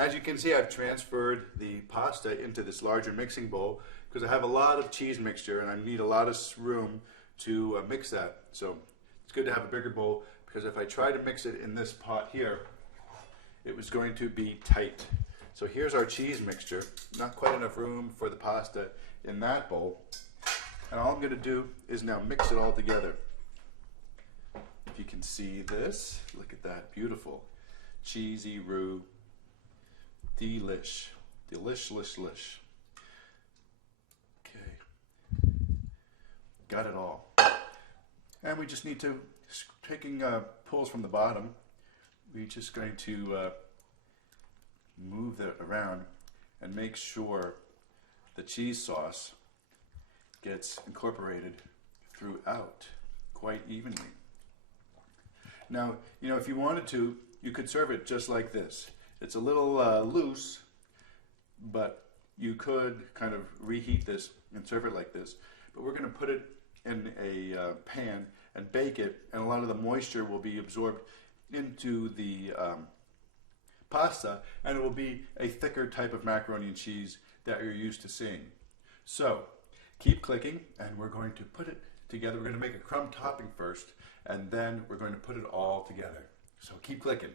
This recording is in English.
As you can see, I've transferred the pasta into this larger mixing bowl because I have a lot of cheese mixture and I need a lot of room to mix that. So it's good to have a bigger bowl because if I try to mix it in this pot here, it was going to be tight. So here's our cheese mixture. Not quite enough room for the pasta in that bowl. And all I'm going to do is now mix it all together. If you can see this, look at that, beautiful cheesy roux. Delish. Delish, lish, lish. Okay. Got it all. And we just need to, taking pulls from the bottom, we're just going to move that around and make sure the cheese sauce gets incorporated throughout quite evenly. Now, you know, if you wanted to, you could serve it just like this. It's a little loose, but you could kind of reheat this and serve it like this. But we're going to put it in a pan and bake it, and a lot of the moisture will be absorbed into the pasta, and it will be a thicker type of macaroni and cheese that you're used to seeing. So keep clicking, and we're going to put it together. We're going to make a crumb topping first, and then we're going to put it all together. So keep clicking.